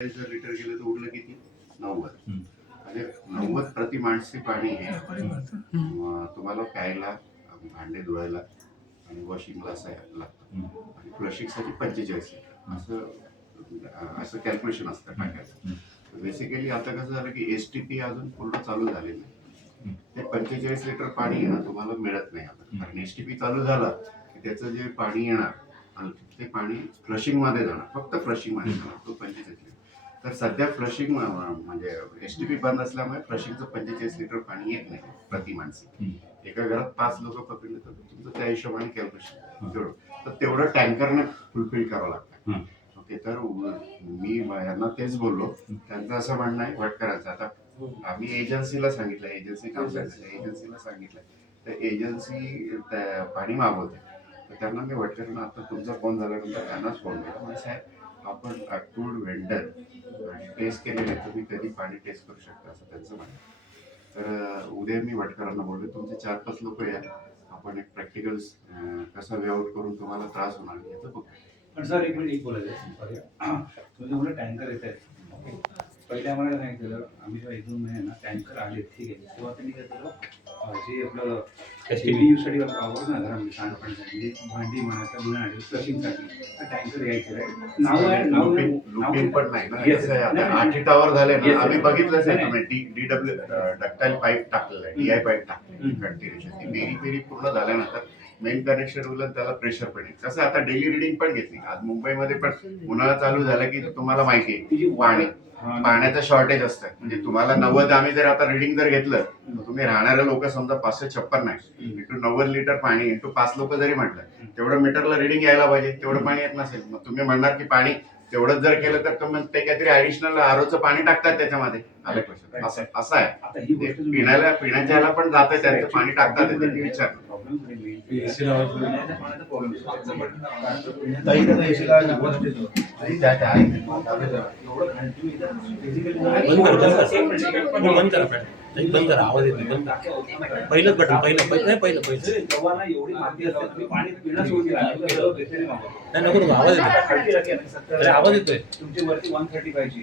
Litre गेलं तर उरलं किती 90 म्हणजे 90 प्रति माणसे पाणी हे तुम्हाला प्यायला, भांडे धुवायला आणि वॉशिंगला लागतं आणि फ्लशिंगसाठी 45 लिटर असं कॅल्क्युलेशन असतं टाकायचं. बेसिकली आता कसं झालं की STP अजून पूर्ण चालू झालेलं नाही. ते 45 लिटर पाणी आहे ना तुम्हाला मिळत नाही आता, कारण STP चालू झाला की त्याचं जे पाणी येणार ते पाणी फ्लशिंग मध्ये जाणार, फक्त फ्लशिंग मध्ये जाणार तो 45 लिटर. तर सध्या फ्लशिंग म्हणजे STP बंद असल्यामुळे फ्लशिंगचं 45 लिटर पाणी येत नाही प्रति माणसे. एका घरात 5 लोक पकडले तर तुमचं त्या हिशोबाने कॅल्क्युलेशन तेवढं, तर तेवढं टँकरने फुलफिल करावं लागतं. ओके, तर मी यांना तेच बोललो. त्यांचं असं म्हणणं आहे भटकरांचं, आता आम्ही एजन्सीला सांगितलं, एजन्सी काम करायचं, एजन्सीला सांगितलं तर एजन्सी पाणी मागवते. तर त्यांना मी भटकरांना आता तुमचा फोन झाल्यानंतर त्यांनाच फोन केला, म्हणजे साहेब आपण अप्रूव्ड वेंडर टेस्ट केलेलं आहे, तुम्ही कधी पाणी टेस्ट करू शकता असं त्यांचं म्हणणं. तर उद्या मी भटकरांना बोललो तुमचे 4-5 लोक या, आपण एक प्रॅक्टिकल कसा वेआउट करून तुम्हाला त्रास होणार नाही याचं बघू. पण सर एक मिनिट बोलायचं सॉरी, तुम्ही मुलं टँकर येत आहेत. ओके, पहिले आम्हाला सांगितलेलं, आम्ही जेव्हा 1-2 महिने ना टँकर आले ठीक आहे, तेव्हा त्यांनी काय केलं, जे आपलं STP वापरत ना घरामध्ये सांडपाण्यासाठी, भांडी म्हणायचं धुण्यासाठी फ्लशिंगसाठी टँकर यायचे. नाव पण नाही ना, 8 टावर झाले ना, आम्ही बघितलंच आहे तुम्ही DW डक्टाईल पाईप टाकलेला आहे, DI पाईप टाकलेली कंटिन्युएशन, ती मेरी फेरी पूर्ण झाल्यानंतर मेन कनेक्शन उलट त्याला प्रेशर पण आहे. कसं आता डेली रिडिंग पण घेतली. आज मुंबईमध्ये पण उन्हाळा चालू झाला की तुम्हाला माहिती आहे पाण्याचं शॉर्टेज असतं. म्हणजे तुम्हाला 90 आम्ही जर आता रिडिंग जर घेतलं तर तुम्ही राहणारे लोक समजा 556 नाही इंटू 90 लिटर पाणी इंटू 5 लोक जरी म्हटलं तेवढं मीटरला रिडिंग यायला पाहिजे. तेवढं पाणी येत नसेल, मग तुम्ही म्हणणार की पाणी तेवढंच जर केलं तर तुम्ही ते काहीतरी ऍडिशनल आरोचं पाणी टाकतात त्याच्यामध्ये. आलं क्वेश्चन असं आहे. पिण्याच्या ह्याला पण जात आहे, त्यांचं पाणी टाकतात विचार. बंद करा आवाज येत नाही. पहिलंच बटन पहिलं एवढी माती असते पाणी पिणं सोडून नको आवाज येतो, आवाज येतोय. तुमची वरती 135 ची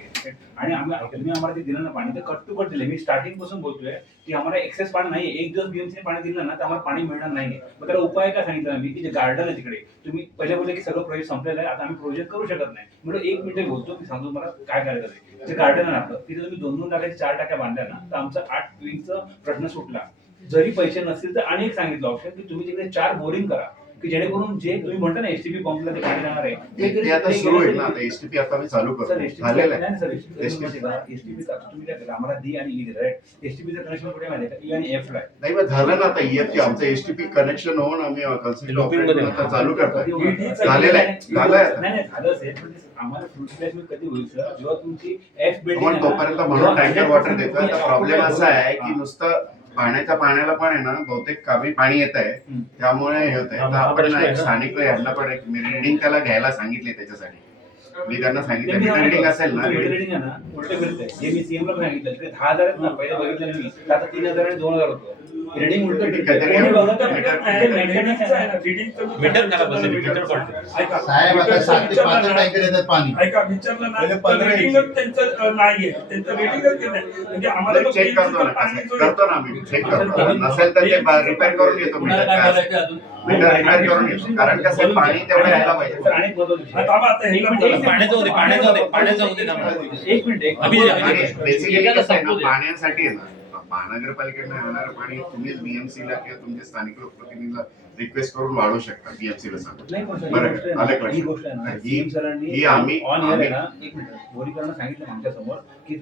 आणि तुम्ही आम्हाला ते दिलं ना पाणी, ते कट टू कट दिले. मी स्टार्टिंग पासून बोलतोय की आम्हाला एक्सेस पाणी नाही, एक दिवस BMC पाणी दिलं ना तर आम्हाला पाणी मिळणार नाही. मग त्याला उपाय काय सांगितलं आम्ही की जे गार्डन आहे तिकडे, तुम्ही पहिले बोलले की सगळं प्रोजेक्ट संपलेलं आहे, आता आम्ही प्रोजेक्ट करू शकत नाही. म्हणजे 1 मिनिट बोलतो, मी सांगतो मला काय करायचं आहे. जे गार्डन आहे आपलं, तिथे तुम्ही 2-2 टाक्याचे 4 टाक्या बांधल्या ना तर आमचा 8 विंगचा प्रश्न सुटला. जरी पैसे नसतील तर अनेक सांगितलं ऑप्शन की तुम्ही तिकडे 4 बोरिंग करा, की जेणेकरून जे तुम्ही म्हणता ना STP पंपला ते पाणी जाणार आहे ते आता सुरू होईल ना. आता STP आता मी चालू करतो झालेलं आहे. STP तुम्ही काय आम्हाला D आणि E दिलं, राईट? STP चं कनेक्शन कुठे माहिती आहे का? E आणि F ला आहे. नाही मग झालं ना आता EF आमचं STP कनेक्शन होऊन आम्ही आता चालू करतोय. झालेलं आहे, नाही झालं असेल, पण आम्हाला फ्लूड प्लेसमेंट कधी होईल सर? जेव्हा तुमची F बिल्डिंग तोपर्यंत म्हणून टँकर वॉटर देतो. आता प्रॉब्लेम असा आहे की नुसतं पाण्याला पण आहे ना बहुतेक कमी पाणी येत आहे, त्यामुळे हे होत आहे. तर आपण स्थानिक यांना पण एक रिडिंग त्याला घ्यायला सांगितले. त्याच्यासाठी मी त्यांना सांगितलं रिडिंग असेल ना, रिडिंग आहे ना उलटे फिरतंय. जे मी CM ला सांगितलं तिकडे 10,000 आहेत ना, पहिले बघितलं मी, आता 3,000 आणि 2,000 होतं. रिडिंग उलट मीटर करा बस, मीटर पडते साहेब. आता 7 ते 5 टँकर येतात पाणी. ऐका विचारलं ना, रेटिंगच त्यांचं नाहीये, त्यांचं रेटिंगच नाही. म्हणजे आम्हाला चेक करतो ना आम्ही चेक करतो. नसेल तर ते रिपेअर करून येतो. मीटर रिपेअर करून येतो, कारण कसं पाणी तेवढं यायला पाहिजे. बेसिकली कसं आहे ना, पाण्यासाठी आहे ना, महानगरपालिकेने येणारं पाणी तुम्हीच BMC ला किंवा तुमच्या स्थानिक लोकप्रतिनिधीला रिक्वेस्ट करून वाढवू शकता. BMC ला सांगतो बरं आलं ही गोष्ट आहे ना, ही आम्ही बोरीकरांना सांगितलं आमच्या समोर की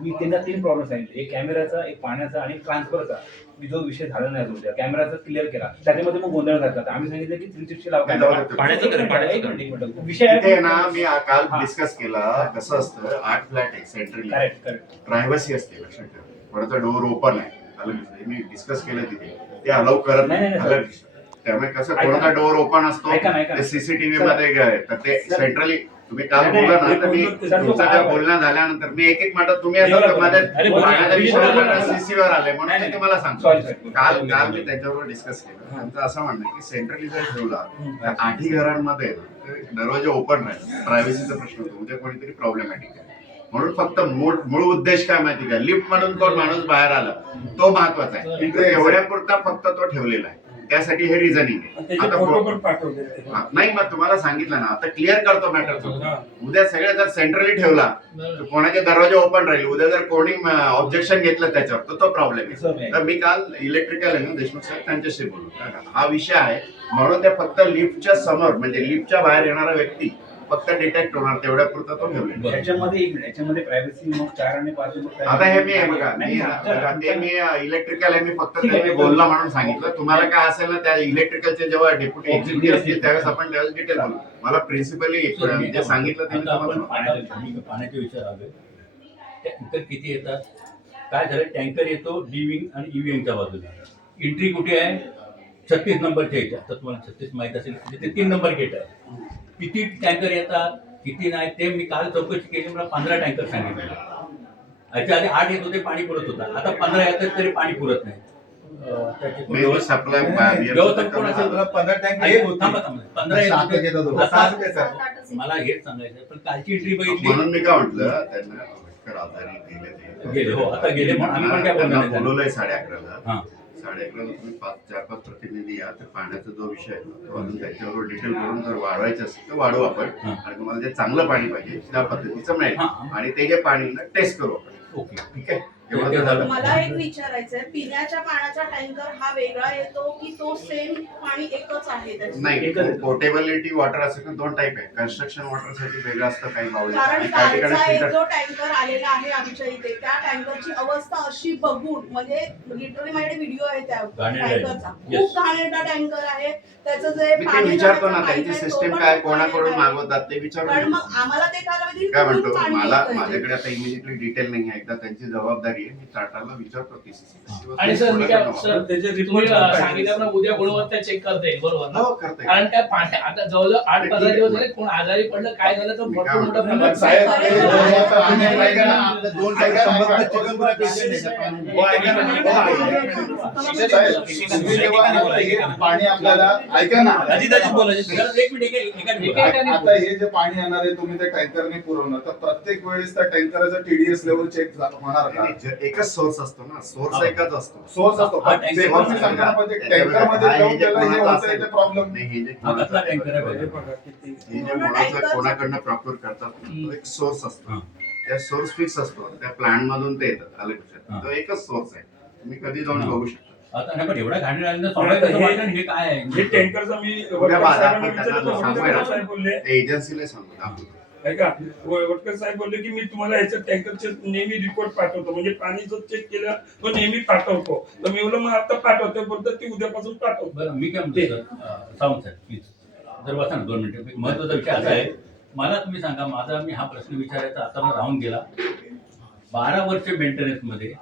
मी त्यांना 3 प्रॉब्लेम सांगितले, एक कॅमेराचा, एक पाण्याचा आणि ट्रान्सफरचा. मी जो विषय झाला नाही अजून कॅमेराचा क्लिअर केला, त्याच्यामध्ये मग गोंधळ घातला. आम्ही सांगितलं की 360 पाण्याचं विषय ना. मी काल डिस्कस केला. कसं असतं 8 फ्लॅट आहे सेंट्रली, प्रायव्हसी असते लक्षात ठेवा. कोणाचा डोर ओपन आहे, मी डिस्कस केलं तिथे, ते अलाउ करत नाही. त्यामुळे कसं कोणाचा डोर ओपन असतो ते CCTV मध्ये, तर ते सेंट्रली तुम्ही काल बोला ना, तर मी तुमचं त्या बोलणं झाल्यानंतर मी एक म्हणतात तुम्ही CCवर आले म्हणून मी तुम्हाला सांगतो. काल मी त्याच्याबरोबर डिस्कस केलं. त्यांचं असं म्हणणं की सेंट्रली जर ठेवला तर 8 घरांमध्ये दरवाजे ओपन राहील. प्रायव्हसीचा प्रश्न होतो, उद्या कोणीतरी प्रॉब्लेमॅटिक आहे. म्हणून फक्त मूळ उद्देश काय माहिती का, लिफ्ट म्हणून कोण माणूस बाहेर आला तो महत्वाचा आहे. तो एवढ्या पुरता फक्त तो ठेवलेला आहे, त्यासाठी हे रिझनिंग आहे. त्याचे आता फोटो पण पाठवले हा, नाही मग तुम्हाला सांगितलं ना, आता क्लिअर करतो मॅटर. हा. उद्या सगळे जर सेंट्रली ठेवला तर कोणाचे दरवाजे ओपन राहील, उद्या जर कोणी ऑब्जेक्शन घेतलं त्याच्यावर तर तो प्रॉब्लेम आहे. तर मी काल इलेक्ट्रिकल आहे ना देशमुख साहेब त्यांच्याशी बोललो, हा विषय आहे म्हणून ते फक्त लिफ्टच्या समोर म्हणजे लिफ्टच्या बाहेर येणारा व्यक्ती फक्त डिटेक्ट होणार तेवढ्या पुरता तो ठेवलेला. याच्यामध्ये एक मिनिट, याच्यामध्ये प्रायव्हसी मग 4 आणि 5 आता हे मी आहे बघा, मी इलेक्ट्रिकल आहे, मी फक्त त्यांनी बोलला म्हणून सांगितलं. तुम्हाला काय असेल ना त्या इलेक्ट्रिकलचे जेव्हा डेप्युटी एक्झिक्युटिव्ह असतील त्यावेळेस आपण त्यावेळेस डिटेल बोलू. मला प्रिन्सिपली जे सांगितलं ते मी आता आपण तुम्हाला पाण्याच्या विषयावर आलोय. टँकर किती येतात, काय झालं, टँकर येतो डीविंग आणि ईव्हीएमच्या बाजूला. एंट्री कुठे आहे, 36 नंबरच्या इथे. आता तुम्हाला 36 माहित असेल, तिथे 3 नंबर गेट आहे. किती टँकर येतात किती नाही ते मी काल चौकशी केली, मला 15 टँकर सांगितले. याच्या आधी 8 येत होते, पाणी पुरत होता. आता 15 येतात तरी पाणी पुरत नाही. सप्लाय व्यवस्थापन कोण असेल? 15 टँक एक होते. थांबा, 15 येत सात येतात होते. दोघं. आता मला हेच सांगायचं, पण कालची एंट्री बघितली म्हणून मी काय म्हटलं त्यांना आंबेडकर आजारी गेले. हो, आता गेले म्हणून आम्ही पण काय त्यांना बोलणार नाही. बोलवलंय 11:30ला. हां. 11:30ला तुम्ही 4-5 प्रतिनिधी या, तर पाण्याचा जो विषय आहे ना तो अजून त्याच्यावर डिटेल करून जर वाढवायचं असेल तर वाढवू आपण. हां. आणि तुम्हाला जे चांगलं पाणी पाहिजे त्या पद्धतीचं मिळेल. हां. आणि ते जे पाणी ना टेस्ट करू आपण. ओके, ठीक आहे, ते एवढं झालं. मला एक विचारायचंय, पिण्याच्या पाण्याचा टँकर हा वेगळा येतो की तो सेम पाणी एकच आहे त्याचं? नाही, पोर्टेबिलिटी वॉटर असेल ना 2 टाईप आहे. कन्स्ट्रक्शन वॉटर साठी वेगळं असतं काही बावली, कारण आणि काही ठिकाणी कालचा एक फिल्टर. जो टँकर आलेला आहे आमच्या इथे, त्या टँकरची अवस्था अशी बघून म्हणजे लिटरली माझ्याकडे व्हिडिओ आहे त्या घाणेरडा आहे. टँकरचा. Yes. खूप घाणेरडा टँकर आहे. त्याचं जे मी ते पाणी विचारतो ना जाण्याचा त्यांची pipe आहे, तो सिस्टीम पण काय खूप कोणाकडून घाणेरडा आहे. मागवतात ते कारण विचारून. मग आम्हाला ते कालावधीत काय कुठून म्हणतो, पाणी मला येतंय ते? माझ्याकडे आता इमिजिएटली डिटेल नाही आहे. एकदा त्यांची जबाबदारी आहे, मी टाटाला विचारतो TCC. आणि सर मी काय सर त्याचे तुम्ही रिपोर्ट सांगितल्याप्रमाणे उद्या गुणवत्ता चेक करता येईल, बरोबर ना? हो, करते. कारण काय पाणी आता जवळजवळ 8-15 दिवस झाले, कोण आजारी पडलं काय झालं तर मी भरपूर काय मोठा म्हणतो, प्रमाणात साहेब, अरे, हे अरे, आता अरे, आम्ही अरे, काय केलं, अरे, आपलं 2 टँकर संबंध चिकनगुन्हा पेशंट आहे त्या पाण्यात. साहेब, तुम्ही जेव्हा हे पाणी आपल्याला ऐका ना, अजिताजी बोलायचे. एक मिनिट, आता हे जे पाणी येणार आहे तुम्ही त्या टँकरने पुरवणार, तर प्रत्येक वेळेस त्या टँकरचा TDS लेवल चेक होणार का? एकच सोर्स असतो ना, सोर्स एकच असतो. सोर्स असतो. हा, पण tanker तेव्हा मी मध्ये सांगणार बघा. म्हणजे टँकर मध्ये हा, जाऊन हे जे त्याला हे कोणाचं होतं असेल, ते प्रॉब्लेम. नाही, हे जे हा, कसला टँकर आहे कोणाचं- बघा. हे जे कोणाचं कोणाकडनं प्रॉपर करतात ना, तो एक सोर्स असतो. हां. त्या सोर्स फिक्स असतो, त्या प्लांट मधून ते येतात. आलं लक्षात? हां. तो एकच सोर्स आहे, तुम्ही कधी जाऊन हां. बघू शकता. आता नाही, पण एवढ्या घाणेरडा आलेलं सोडायचं कसं वाटलं? हे काय हे आहे? टँकरचा मी उद्या बाजार साहेबांना आपण विचारलं, त्यांना वडकर सांगूया. साहेब बोलले ते एजन्सीला सांगू दाखवतो. ऐका, वडकर साहेब बोलले की मी तुम्हाला ह्याच्या टँकरचे नेहमी रिपोर्ट पाठवतो, म्हणजे पाणी जो चेक केला तो नेहमी पाठवतो. तर मी बोललो मग आता पाठवतो, बोलतात की उद्यापासून पाठवतो. बरं, मी काय म्हणतो सर, सावंत साहेब प्लीज जर बसा ना 2 मिनिटं. महत्वाचा विषय असा आहे, मला तुम्ही सांगा, माझा मी हा प्रश्न विचारायचा आता मला राहून गेला. 12 वर्ष मेंटेनन्समध्ये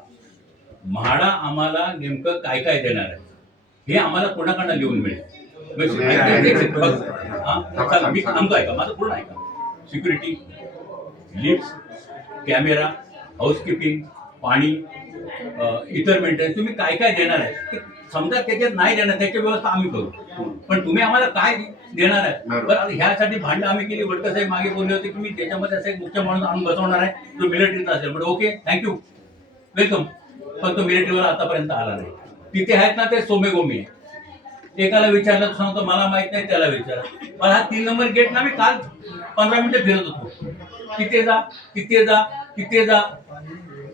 म्हाडा आम्हाला नेमकं काय काय देणार आहे हे आम्हाला कोणाकडनं लिहून मिळेल. मी सांगतो ऐका, माझं पूर्ण ऐका. सिक्युरिटी, लिफ्ट, कॅमेरा, हाऊसकीपिंग, पाणी, इतर मेंटेनन्स तुम्ही काय काय देणार आहे ते समजा त्याच्यात नाही देणार त्याची व्यवस्था आम्ही करू, पण तुम्ही आम्हाला काय देणार आहे. बरोबर. बरं, आता ह्यासाठी भांडणं आम्ही केली. वडकर साहेब मागे बोलले होते की मी त्याच्यामध्ये असं एक मुख्य माणूस आणून बसवणार आहे जो मिलिटरीचा असेल. बरं, ओके, थँक्यू, वेलकम. पण तो मिलिटरीवर आतापर्यंत आला नाही. तिथे आहेत ना ते सोमेगोमी आहे. एकाला विचारलं तर सांगतो मला माहित नाही, त्याला विचारा. पण हा 3 नंबर गेट ना मी काल 15 मिनिटं फिरत होतो. तिथे जा, तिथे जा, तिथे जा.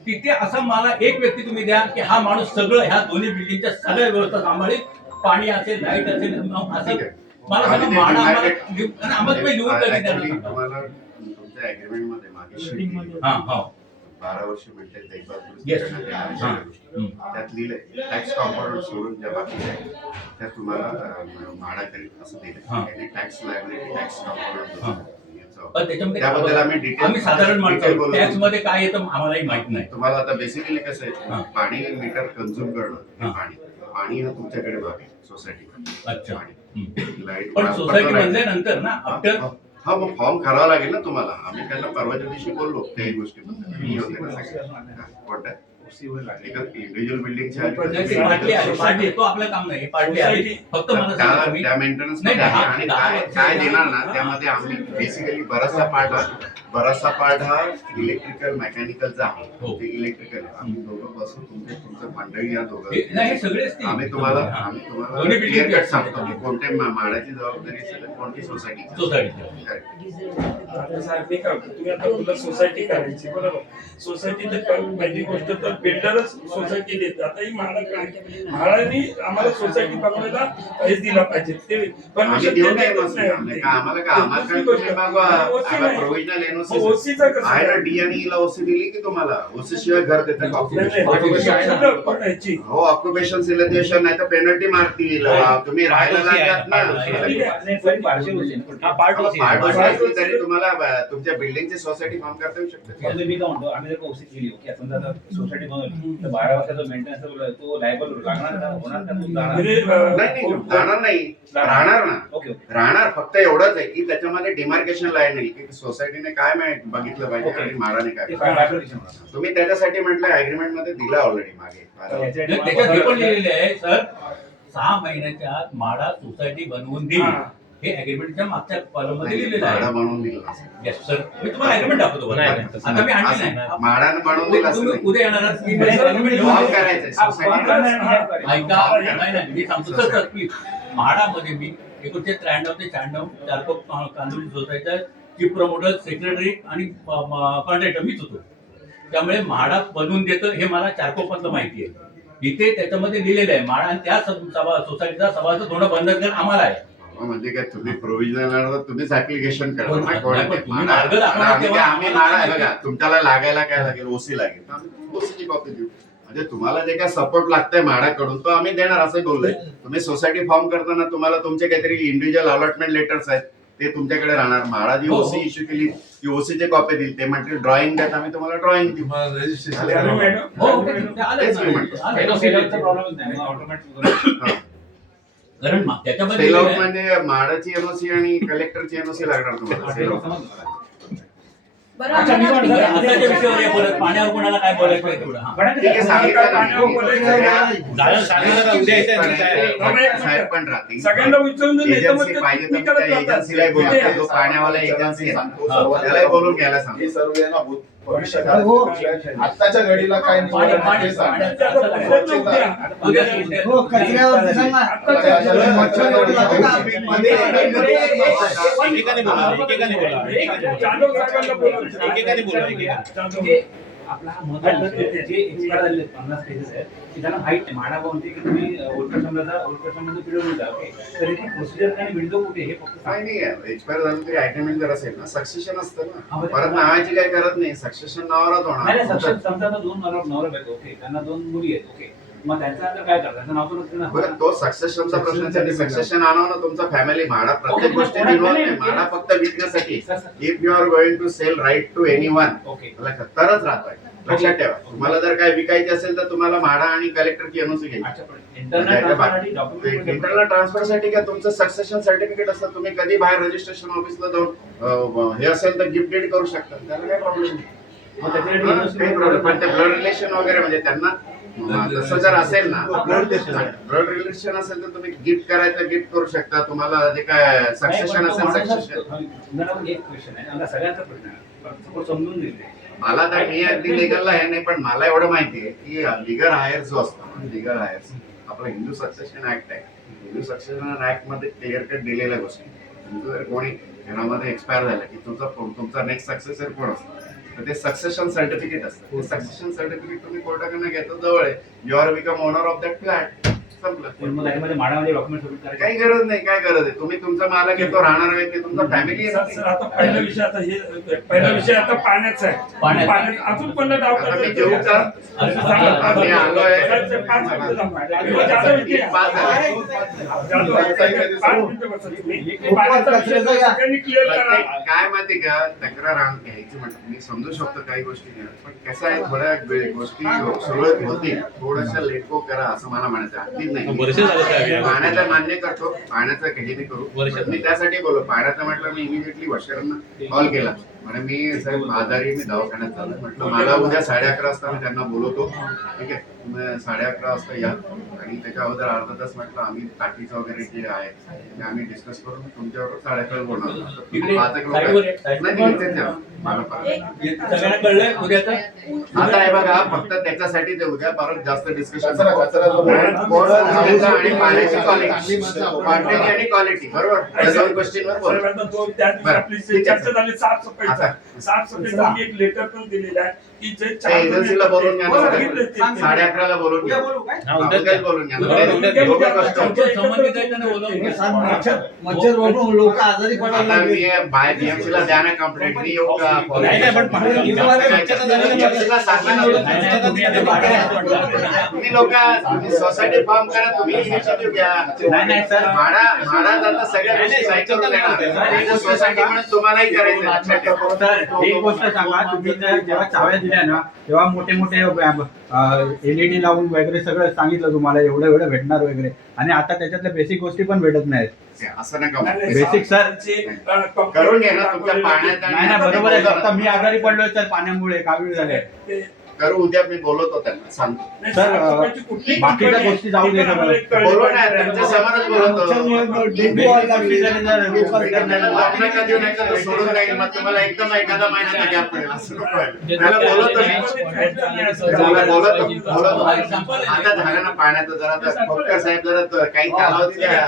तिथे असा मला एक व्यक्ती तुम्ही द्या की हा माणूस सगळं ह्या दोन्ही बिल्डिंगच्या सगळ्या व्यवस्था सांभाळेल. पाणी असेल, लाईट असेल, असं मला सांगा. म्हाडा आम्हाला तुम्ही लिहून कधी Actually, द्याल? तुम्हाला तुमच्या अग्रीमेंट मध्ये मागे sheet दिली. हां, हो. 12 वर्ष मेंटेन देखभाल Yes. करण्यात येणाऱ्या हां. सगळ्या गोष्टी. त्यात लिहिलंय टॅक्स कॉम्पोनंट सोडून ज्या बाकी आहे त्या तुम्हाला म्हाडा करेल असं हां. दिलं. टॅक्स लायबिलिटी, टॅक्स हां. कॉम्पोनंट पण त्याच्यामध्ये त्याबद्दल आम्ही साधारण detail माणसं बोलू. टॅक्स मध्ये काय येतं आम्हालाही माहित नाही. तुम्हाला आता बेसिकली कसं हां. आहे, पाणी मीटर कन्झ्युम करणं हे हां. पाणी हा तुमच्याकडे भाग आहे सोसायटी. अच्छा. लाईट पण सोसायटी बनल्यानंतर ना आफ्टर हा मग फॉर्म करावा लागेल ना तुम्हाला. आम्ही त्यांना परवाच्या दिवशी बोललो काही गोष्टीबद्दल. मी होते ना सगळे. कोणत्या ओसी वगैरे लागले इंडिव्हिज्युअल बिल्डिंगच्या नाही, ते पार्टली आहे, पार्टली आहे. तो आपलं काम नाही, पार्टली आहे. फक्त मला सांगा तुम्ही त्या मेंटेनन्स नाही, मध्ये आहे. दहा- आणि दहा काय वर्ष- काय देणार ना त्यामध्ये आम्ही बेसिकली बराचसा पार्ट हा इलेक्ट्रिकल मेकॅनिकलचा आहे. हो. ते इलेक्ट्रिकल आम्ही दोघं बसून तुमचं मंडळी या दोघं नाही, हे सगळेच ते. आम्ही तुम्हाला दोन्ही building क्लिअर कट चे सांगतो की कोणत्या माडाची जबाबदारी असेल आणि कोणती सोसायटी सोसायटीची. आता साहेब मी काय म्हणतो, तुम्ही आता तुला सोसायटी करायची बरोबर. सोसायटीची पहिली गोष्ट तर बिल्डरच सोसायटी देते. आता ही म्हाडाने आम्हाला सोसायटी बनवायला हेच दिला पाहिजे ते आम्ही देऊ नये मग. आम्हाला का आम्हाला काय तुम्ही मागवा. आम्हाला प्रोव्हिजनल एनओसी ओसीचा कसं आहे ना. डी आणि ला ओसी दिली की तुम्हाला ओसी शिवाय घर देतात ऑक्युपेशन हो ऑक्युपेशन सिलेक्शन नाही तर पेनल्टी मारतील. तुम्ही राहायला लागतात ना. पार्ट असली तरी तुम्हाला तुमच्या बिल्डिंगची सोसायटी फॉर्म करता येऊ शकते. मी काय म्हणतो, आम्ही जर ओसी केली ओके समजा आता सोसायटी बनवली तर 12 वर्षाचा मेंटेनन्स तो लायबल लागणार का, होणार का, तो जाणार? नाही जाणार नाही, राहणार ना. ओके ओके राहणार. फक्त एवढंच आहे की त्याच्यामध्ये डिमार्केशन लाईन नाही की सोसायटीने काय बघितलं पाहिजे आणि महाराने काय. ते फायब्रिकेशन होणार. तुम्ही त्याच्यासाठी म्हटलं अग्रीमेंट मध्ये दिलं ऑलरेडी मागे. याच्यासाठी नाही, त्याच्यात हे पण लिहिलेले आहे सर, 6 महिन्याच्या आत म्हाडा सोसायटी बनवून देईल. हे अग्रीमेंटच्या मागच्या कॉलममध्ये लिहिलेलं माडा आहे. बनवून दिलं असेल. येस सर, मी तुम्हाला अग्रीमेंट दाखवतो बरं. आता मी आणली नाही. माडानं बनवून दिलं तुम्ही असेल. उद्या येणार आहात, मी agreement घेऊन फॉर्म येतो. करायचंय सोसायटी. ऐका, नाही मी सांगतो सर प्लीज. म्हाडामध्ये मी 1993 ते 96 चारकोप कांदुली सोसायटीचा चीफ प्रमोटर, सेक्रेटरी आणि कॉन्ट्रॅक्टर मीच होतो. त्यामुळे म्हाडा बनवून देतं हे मला चारकोपमधलं माहिती आहे. इथे त्याच्यामध्ये लिहिलेलं आहे म्हाडा आणि त्या सोसायटीचा सभासद होणं बंधनकर आम्हाला आहे. म्हणजे काय तुम्ही प्रोव्हिजनल तुम्हीच ऍप्लिकेशन करा पण ना. कोण नाही, पण आहे? तुम्ही माडा. मार्ग दाखवा आम्ही तेव्हा आम्ही माडा आहे बघा. तुमच्याला लागायला काय लागेल ओसी लागेल तर आम्ही ओसीची कॉपी देऊ. म्हणजे तुम्हाला जे काय सपोर्ट लागतंय म्हाडाकडून तो आम्ही देणार असं बोललोय. तुम्ही सोसायटी फॉर्म करताना तुम्हाला तुमचे काहीतरी इंडिव्हिज्युअल अलॉटमेंट लेटर्स आहेत ते तुमच्याकडे राहणार. म्हाडा जी हो, हो. ओसी इश्यू केली ती ओसीची कॉपी दिली. ते म्हणतील ड्रॉइंग द्यात आम्ही तुम्हाला ड्रॉइंग देऊ. हो, ते आलंच तेच मी ना. म्हणतो. आलंच. सेलरचा प्रॉब्लेम नाही, ऑटोमॅटिक हा. कारण त्याच्यामध्ये सेल आउट लिहिलेलं आहे. म्हणजे म्हाडाची एनओसी आणि कलेक्टरची एनओसी लागणार तुम्हाला. सेल आउट बरं अच्छा, मी आम्हाला म्हणतो, आताच्या विषयावर या परत पाण्यावर कोणाला काय बोलायचं आहे तेवढं. हा. ठीक आहे, सांगितलं ना. साहेब पण राहतील. सगळ्यांना विचारून जर नेतं मग एजन्सी ते पाहिजे तुम्ही तर करत त्या राहता. एजन्सीलाही बोलतो. जो पाण्यावाला एजन्सी आहे त्यालाही बोलून घ्यायला सांगतो. हे सर्व आहे ना भविष्यकाळात आत्ताच्या घडीला काय पाणी- निवडणं पाणी- ते सांगा. उद्या- हो, कचऱ्यावरती सांगा. म्हणजे आपला हा महत्त्वाचा जे एक्सपायर झालेले 50 केसेस आहेत की त्यांना माहित नाही. म्हाडा बोलते की तुम्ही ओल्डकस्टमरचं पिढी होता. ओके, तर याची प्रोसिजर आणि विंडो कुठे हे फक्त काय नाही एक्सपायर झालं तरी आयटमेंट जर असेल ना सक्सेशन असतं हा, ना. बरं. परत नावाची काय करत नाही. सक्सेशन नावावरच नाही होणार. सक्षम समजा आता 2 नवरा आहेत. ओके, त्यांना 2 मुली आहेत. ओके, मग त्यांचं आता काय करतात? त्यांचं नाव तर नसतं ना. बरं तो सक्सेशनचा प्रश्न आहे. सक्सेशन आणव ना तुमचा फॅमिली. म्हाडा प्रत्येक Okay, गोष्टी कोणाला इन्व्हॉल्व नाही, नाही. म्हाडा फक्त विकण्यासाठी. Sir, sir. If you are going to sell right to anyone okay, तरच राहतोय. लक्षात ठेवा. तुम्हाला जर काय विकायचे असेल तर तुम्हाला म्हाडा आणि कलेक्टरची एनओसी घ्यायची. अच्छा, पण इंटरनल ट्रान्सफरसाठी डॉक्युमेंट इंटरनल ट्रान्सफर साठी काय तुमचं सक्सेशन सर्टिफिकेट असतं. तुम्ही कधी बाहेर रजिस्ट्रेशन ऑफिसला जाऊन हे असेल तर गिफ्ट डेट करू शकता. त्याला काय प्रॉब्लेम नाही. मग त्याच्यासाठी काही प्रॉब्लेम. पण ते ब्लड रिलेशन वगैरे म्हणजे त्यांना तसं जर असेल ना ब्लड रिलेशन असेल तर तुम्ही गिफ्ट करायचं गिफ्ट करू शकता. तुम्हाला जे काय सक्सेशन असेल सक्सेशन. एक क्वेश्चन आहे, मला सगळ्यांचा प्रश्न आहे. सपोज समजून घेतले मला तर मी अगदी लिगलला आहे नाही पण मला एवढं माहिती आहे की लिगल हायर जो असतो लिगल हायर्स आपला हिंदू सक्सेशन ऍक्ट आहे. हिंदू सक्सेशन ऍक्ट मध्ये क्लिअर कट दिलेल्या गोष्टी. तुमचं जर कोणी घरामध्ये एक्सपायर झालं की तुमचा नेक्स्ट सक्सेसर कोण असतो तर ते सक्सेशन सर्टिफिकेट असतं. ते सक्सेशन सर्टिफिकेट तुम्ही कोर्टाकडनं घेतो जवळ आहे. You are become owner of that flat. संपलं. मग त्याच्यामध्ये म्हाडामध्ये डॉक्युमेंट सबमिट करायचे. काही गरज नाही. काय गरज आहे. तुम्ही तुमचा मालक येतो राहणार व्यक्ती तुमचा फॅमिली सर, आता पहिला विषय आता हे पहिला विषय आता पाण्याचा आहे. पाण्याचा. पाण्यात अजून पण डाव आता मी जेवू का? आम्ही आलोय. 5 मिनिटं जादा विषय आहे. 5 मिनिटं बसा तुम्ही. पाण्याचा विषय सगळ्यांनी क्लिअर करा. काय माहिती का तक्रार घ्यायची म्हटलं मी समजू शकतो काही गोष्टी घेणं पण कसं आहे थोड्या गोष्टी सुरळीत होतील. थोडंसं लेटको करा असं मला म्हणायचं. अगदी नाही. पाण्याचं मान्य करतो. पाण्याचं काही नाही करू. मी त्यासाठी बोललो. पाण्याचं म्हटलं मी इमिजिएटली वर्षांना कॉल केला म्हणजे मी साहेब आजारी मी दवाखान्यात चालू म्हटलं मला उद्या 11:30 वाजता मी त्यांना बोलवतो. ठीक आहे, तुम्ही 11:30 वाजता या आणि त्याच्या अगोदर अर्धा तास म्हटलं आम्ही टाकीचं वगैरे जे आहे ते आम्ही डिस्कस करून तुमच्यावर 11:30 बोलणार. इकडे पाच एक लोक साईडवर आहे, नाही नाही, इथेच या. मला परत सगळ्यांना कळलंय उद्याचं? आता हे बघा फक्त त्याच्यासाठी ते उद्या परत जास्त डिस्कशन कचरा आणि पाण्याची क्वालिटी क्वांटिटी आणि क्वालिटी बरोबर या दोन गोष्टींवर बोलू. साहेब, आता तो त्या दिवशी बरं, आपली ठीक आहे, चर्चा झाली साफसफाईचा. आता. साफसफाईचा मी एक लेटर पण दिलेला आहे की जे त्या एजन्सीला बोलून घ्या ना. सांगितलं ते. 11:30 बोलून घ्या. उद्याच बोलून घ्या. उद्या दोघं कष्ट. संबंधित आहे त्यांना बोलवून घ्या. मच्छर बघून लोक आजारी पडायला आता लागले. मी बाय BMC ला द्या ना कंप्लेंट मी येऊ का? नाही, पण BMC ला सांगा ना. तुम्ही लोक सोसायटी फॉर्म करा, तुम्ही इनिशिएटिव्ह घ्या. नाही, सर. म्हाडा जाता सगळ्या गोष्टी साईड करून देणार. सोसायटी म्हणून तुम्हालाही करायचं लक्षात ठेवा. तर एक गोष्ट सांगा, तुम्ही जेव्हा चाव्या दिल्या ना तेव्हा मोठे मोठे LED लावून वगैरे सगळं सांगितलं तुम्हाला एवढं एवढं भेटणार वगैरे, आणि आता त्याच्यातल्या बेसिक गोष्टी पण भेटत नाहीत. असं नका नाही, म्हणू. नाही, Basic, sir. साफसफाईचे, करून घ्या ना तुमच्या पाण्यात नाही ना, बरोबर आहे. फक्त मी आजारी पडलोय सर पाण्यामुळे, कावीळ झाले. ते- करू उद्या मी बोलवतो त्यांना सांगतो. नाही, सर, साफसफाईची कुठलीही बाकीच्या कंपनी गोष्टी जाऊ दे ती पण आम्हाला एक कळली बोलव ना, पाहिजे. तुमच्या समोरच बोलवतो. डेंग्यू व्हायला लागले. त्याला लॉक नका देऊ, नाही तर सोडून जाईल. मग तुम्हाला एकदम एखादा महिन्याचा गॅप पडेल असं नको व्हायला. त्याला बोलवतो मी. त्याला बोलवतो. आता झालं ना पाण्याचं जरा तर खोपकर साहेब जरा काही कालावधी द्या.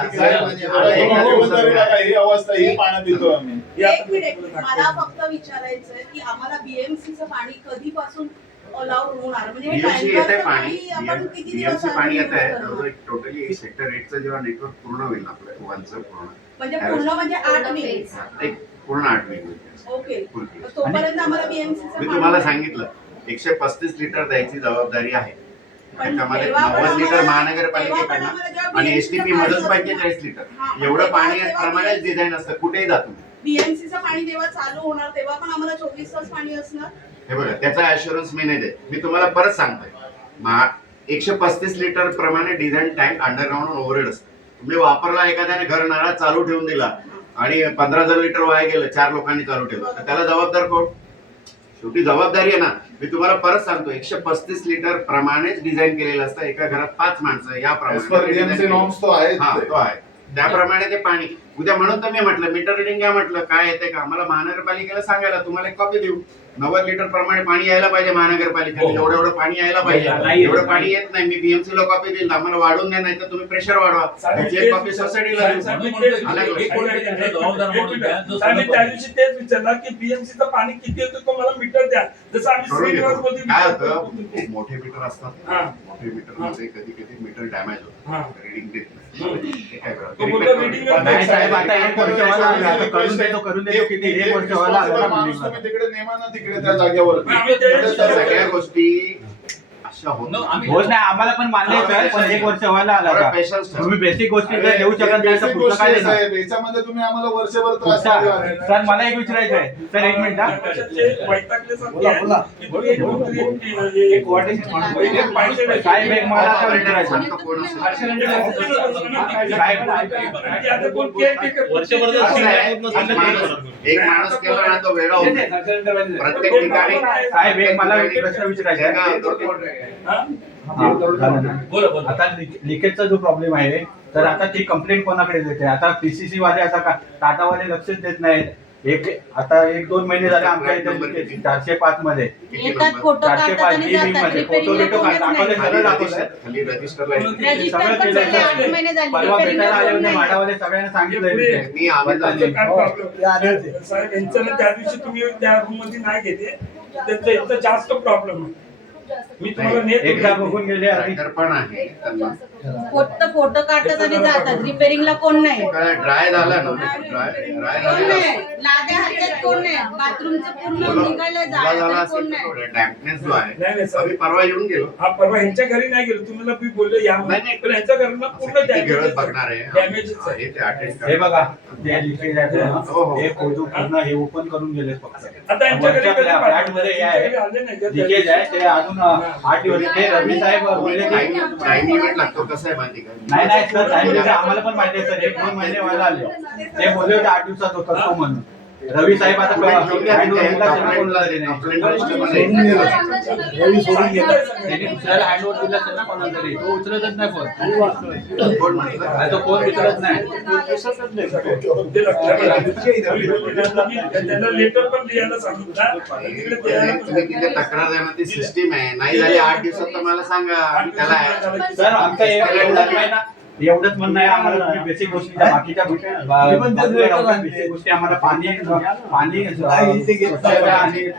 ही अवस्था ही पाण्यात येतो आम्ही. एक मिनिट, मला फक्त विचारायचं आहे की आम्हाला BMC चं पाणी कधीपासून अलाउड होणार, म्हणजे हे BMC येत आहे टँकरचं पाणी. आपण किती दिवस BMC पाणी येत आहे. करणार? जवळजवळ टोटली सेक्टर 8चं जेव्हा नेटवर्क पूर्ण होईल आपलं वनचं पूर्ण म्हणजे पूर्ण म्हणजे 8 मिनिट. एक पूर्ण 8 मिनिट ओके, फुल. तोपर्यंत आम्हाला BMC चं मी पाणी- तुम्हाला सांगितलं 135 लिटर द्यायची जबाबदारी आहे. पण त्याच्यामध्ये तेव्हा पण 90 लिटर आम्हाला- महानगरपालिकेकडनं तेव्हा पण आम्हाला जेव्हा आणि BMC चं STP पाणी मधून असतं- 45 लिटर हा, एवढं तेव्हा- पाणी तेव्हा प्रमाणेच डिझाईन असतं. कुठेही जा तुम्ही. BMC चं पाणी जेव्हा चालू होणार तेव्हा पण आम्हाला 24 तास पाणी असणार. हे बघा त्याचा ऍश्युरन्स मी नाही देत. मी तुम्हाला परत सांगतोय 135 लिटर प्रमाणे डिझाईन टँक अंडरग्राऊंड ओव्हरहेड असतं. तुम्ही वापरला, एखाद्याने घर नाळा चालू ठेवून दिला आणि 15,000 लिटर वाया गेलं, 4 लोकांनी चालू ठेवलं, तर त्याला जबाबदार कोण? शेवटी जबाबदारी आहे ना. मी तुम्हाला परत सांगतो 135 लिटर प्रमाणेच डिझाईन केलेलं असतं. एका घरात 5 माणसं या As per BMC प्रमाणे norms तो आहे. हा तो आहे. त्याप्रमाणे ते पाणी उद्या म्हणून तर मी म्हटलं मीटर रिडिंग घ्या, म्हटलं काय येते का आम्हाला महानगरपालिकेला सांगायला, तुम्हाला एक कॉपी देऊ. 90 लिटर प्रमाणे पाणी यायला पाहिजे महानगरपालिकेला. हो. एवढं पाणी यायला पाहिजे. नाही येत. एवढं पाणी येत नाही. मी BMC ला कॉपी देईल, आम्हाला वाढवून द्या, नाही तर तुम्ही प्रेशर वाढवा. त्याची एक कॉपी सोसायटीला देऊ. म्हणून म्हणतो एक कोणी त्यांचा जबाबदार म्हणून द्या, जो आम्ही सगळं त्या दिवशी तेच विचारलं की BMC चं पाणी किती येतं तो मला मीटर द्या. जसं आम्ही करून श्रीनिवास घेतो. मध्ये काय विचारलं. होतं मोठे मीटर असतात. हा. मोठे मीटर मध्ये कधी कधी मीटर डॅमेज हा. होतं, रिडिंग देत नाही. ते काय करावं? तो ते बोलतो repair reading करून नाही द्या. साहेब, आता 1 वर्ष व्हायला लागलं. आता करून देतो किती 1 वर्ष व्हायला लागलं माणूस ना. तुम्ही तिकडे नेमा ना तिकडे त्या जागेवर. आम्ही त्या दिवशी सगळ्या गोष्टी अशा होत No, नाही. आम्ही होत नाही, आम्हाला पण मान्य आहे सर, पण 1 वर्ष व्हायला आला थोडा आता. patience ठेवा. तुम्ही बेसिक गोष्टी जर देऊ शकत नाही तर Basic पुढचं गोष्टी काय आहे देणार? साहेब. याच्यामध्ये तुम्ही आम्हाला वर्षभर त्रास पुढचा- देणार. सर मला एक विचारायचं आहे सर, 1 मिनिट हा. वर्षाचे वैतागल्यासारखे बोला, आहे. बोला. की तुम्ही एक नोकरी, एक पाहिजे नाही. साहेब एक मला आता विचारायचं. सांगतो कोण असेल. आणि आता कोण caretaker, वर्षभर जर असं आहे, वर्षभर एक माणूस केला ना तो वेळा होतो. प्रत्येक ठिकाणी साहेब एक मला एक प्रश्न विचारायचा आहे. काय होतं? हा? हा, झालं ना. बोला बोला. आता लिकेजचा जो प्रॉब्लेम आहे तर आता ती कंप्लेंट कोणाकडे देते? आता PCC वाले आता टाटावाले लक्षच देत नाहीत. आता 1-2 महिने झाले आमच्या इथे 405 मध्ये किती येतात नंबर? फोटो 405 काढतात आणि E जातात. मध्ये फोटो रिपेअरिंगला बिटो कोणच दाखवले, नाही. सगळं दाखवलंय. खाली रजिस्टरला रजिस्टर सगळं पण केलंय. झाले 8 महिने झाले. परवा रिपेअरिंगला भेटायला आले कोण होते नाही. माडावाले, सगळ्यांना सांगितलंय तिथे. मी आवाज त्यांचं काय problem? ते आले होते. साहेब यांचं ना त्या दिवशी तुम्ही त्या रूम मध्ये नाही घेते त्यांचं यांचं जास्त प्रॉब्लेम आहे. मी तुम्हाला नेत एकदा होतो. बघून गेले आधी. ट्रॅक्टर पण आहे त्यांना. फक्त फोटो काढतात आणि जातात. रिपेअरिंगला कोण नाही. काय ड्राय झाला ना ड्राय कोण नाही. लाद्या हातात कोण नाही. बाथरूमचं पूर्ण निघायला जायला कोण नाही. डॅम्पनेस जो नाही, नाही, आहे सर. आम्ही परवा येऊन गेलो. हा परवा ह्यांच्या घरी नाही गेलो तुम्हाला मी बोललो या नाही, नाही. पण ह्यांच्या घरनं पूर्ण किती वेळच डॅमेज बघणार आहे. डॅमेजच आहे. हे ते attend हे करा. बघा ते लिकेज आहे हो, ना, हो. हे फोटो पूर्ण हे ओपन करून गेले फक्त. आता यांच्या घरी वरच्या कधी फ्लॅट मध्ये हे आहे, यांच्या घरी आले नाही का? लिकेज आहे ते अजून 8 दिवस. ते रवी साहेब बोलले की टाइम लिमिट लागतो. कसं आहे माहिती का? नाही सर, टाइम आम्हाला पण माहिती आहे सर, 1-2 महिने व्हायला आले. ते बोलले होते 8 दिवसात होतात तो म्हणून. रवी साहेब आता घेऊन घ्या हँडओव्हर तिथे. दिला असेल ना कोणाला तरी नाही. त्यांनी दुसऱ्याला हँडओव्हर दिला असेल ना कोणाला तरी, तो उचलतच नाही फोन. कोण म्हटलं? आणि तो फोन उचलत नाही. ते लक्षात आलं. त्यांना लेटर पण लिहायला सांगितलं तिकडे द्यायला पण तुम्ही तिथे तक्रार द्या ना, ती सिस्टीम आहे. नाही झाली 8 दिवसात तर मला सांगा, आम्ही त्याला सर आमचं एवढंच आहे ना, एवढंच म्हणणं आहे आम्हाला. तुम्ही बेसिक गोष्टी ज्या बाकीच्या बेसिक गोष्टी आम्हाला पाणी स्वच्छता आणि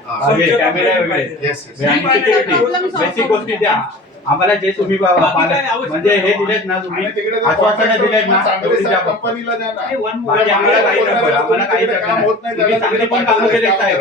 कॅमेरा वगैरे Yes, yes. आणि security, बेसिक गोष्टी द्या आम्हाला. जे तुम्ही म्हणजे हे दिलेत ना, तुम्ही आश्वासनं दिलेत ना, तेवढी द्या. कंपनीला द्या ना. बाकी आम्हाला काही नको, आम्हाला काही काम होत नाही. तुम्ही चांगली पण कामं केलेत साहेब.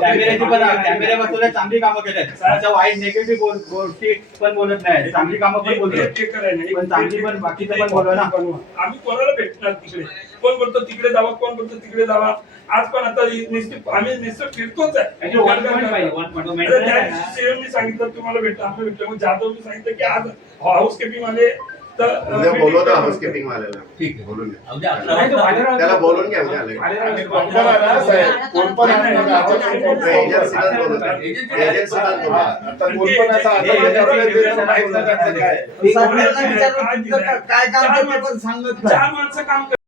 कॅमेऱ्याची पण कॅमेऱ्यापासून चांगली कामं केलेत. असं वाईट निगेटिव्ह गोष्टी पण बोलत नाही, चांगली कामं पण बोलतो. चेकर आहे ना. पण चांगली पण बाकीचं पण बोलवा ना. आम्ही कोणाला भेटणार तिकडे? कोण बोलतो तिकडे जावा, कोण बोलतो तिकडे जावा. आज पण आता आम्ही नुसतं फिरतोच आहे. आणि 1.5 पाहिजे, 1.5 आता त्या दिवशी सीएमनी सांगितलं तुम्हाला भेटलं, आम्ही भेटलं. मग जाधवनी सांगितलं की आज हाऊसकीपिंग वाले तर उद्या बोलवतो हाऊसकीपिंग वाल्याला. ठीक आहे. बोलून घ्या. अगदी 11 त्याला बोलून घ्या उद्या आले. आणि कोण पण आहे ना साहेब, कोण पण आहे ना, एजन्सीलाच बोलवतो. एजन्सीलाच बोलवतो. आता कोण पण असं आता माहित नाही त्यांचं काय. सरकारला विचारून तुमचं काय काम करते पण सांगत नाही. 4 माणसं काम